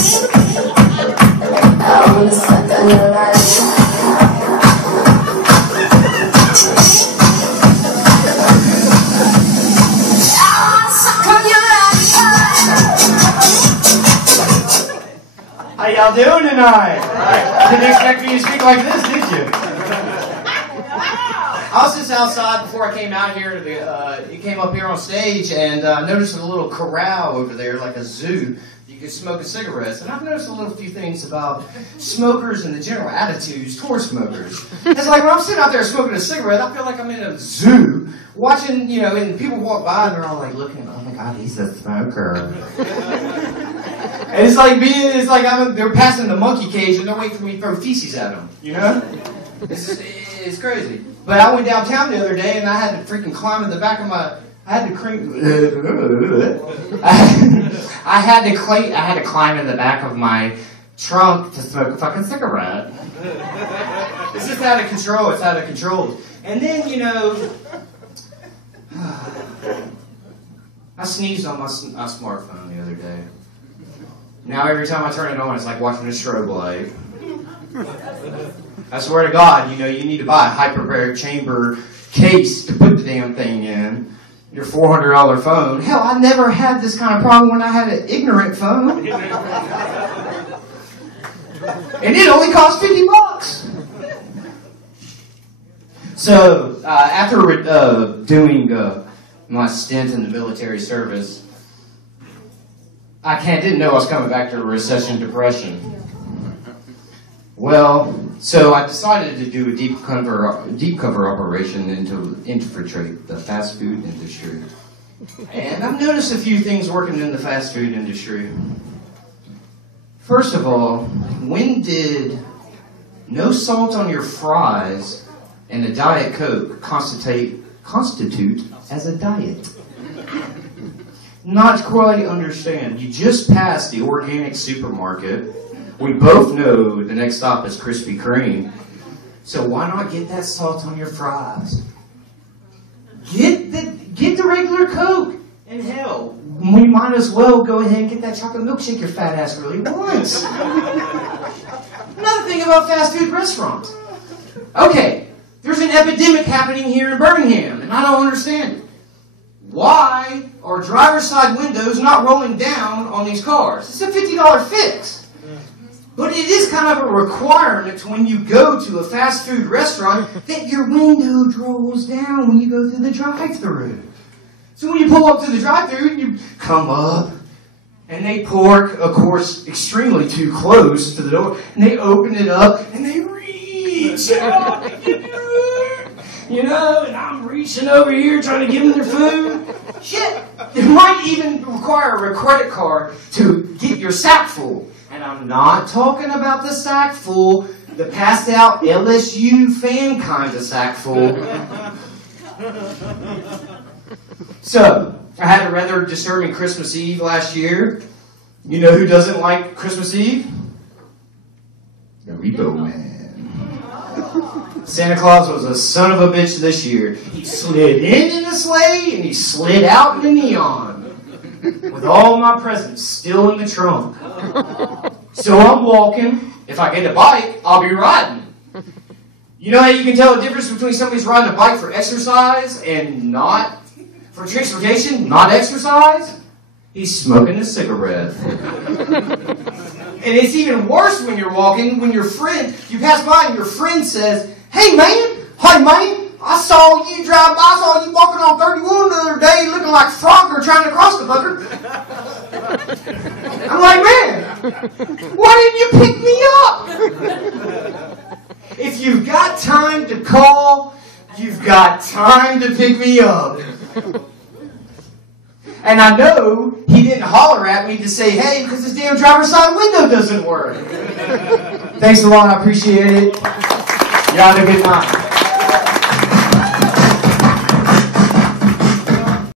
How y'all doing tonight? Didn't expect me to speak like this, did you? I was just outside before I came out here. He came up here on stage, and I noticed a little corral over there, like a zoo. You could smoke cigarettes. And I've noticed a little few things about smokers and the general attitudes towards smokers. It's like when I'm sitting out there smoking a cigarette, I feel like I'm in a zoo watching, you know, and people walk by and they're all like looking, oh my God, he's a smoker. And it's like they're passing the monkey cage and they're waiting for me to throw feces at them, you know? It's crazy. But I went downtown the other day and I had to freaking climb in the back of my, I had to climb in the back of my trunk to smoke a fucking cigarette. It's just out of control. It's out of control. And then, you know, I sneezed on my smartphone the other day. Now every time I turn it on, it's like watching a strobe light. I swear to God, you know, you need to buy a hyperbaric chamber case to put the damn thing in. Your $400 phone. Hell, I never had this kind of problem when I had an ignorant phone. And it only cost $50. So, after doing my stint in the military service, I didn't know I was coming back to a recession depression. Well, so I decided to do a deep cover operation into infiltrate the fast food industry. And I've noticed a few things working in the fast food industry. First of all, when did no salt on your fries and a Diet Coke constitute as a diet? Not quite understand. You just passed the organic supermarket. We both know the next stop is Krispy Kreme. So why not get that salt on your fries? Get the regular Coke. And hell, we might as well go ahead and get that chocolate milkshake your fat ass really wants. Another thing about fast food restaurants. Okay, there's an epidemic happening here in Birmingham, and I don't understand it. Why are driver's side windows not rolling down on these cars? It's a $50 fix. But it is kind of a requirement when you go to a fast food restaurant that your window rolls down when you go through the drive-thru. So when you pull up to the drive-thru, you come up, and they park, of course, extremely too close to the door, and they open it up, and they reach out, you know, and I'm reaching over here trying to give them their food. Shit, it might even require a credit card to get your sack full. And I'm not talking about the sack full, the passed out LSU fan kind of sack full. So, I had a rather disturbing Christmas Eve last year. You know who doesn't like Christmas Eve? The Repo Man. Santa Claus was a son of a bitch this year. He slid in the sleigh and he slid out in the neon. With all my presents still in the trunk. So I'm walking. If I get a bike, I'll be riding. You know how you can tell the difference between somebody's riding a bike for exercise and not for transportation, not exercise? He's smoking a cigarette. And it's even worse when you're walking, when you pass by and your friend says, hey man, I saw you drive by, I saw you walking on 31 the other day looking like Frogger trying to cross the fucker. I'm like, man, why didn't you pick me up? If you've got time to call, you've got time to pick me up. And I know he didn't holler at me to say, hey, because his damn driver's side window doesn't work. Thanks a lot, I appreciate it. Y'all have a good night.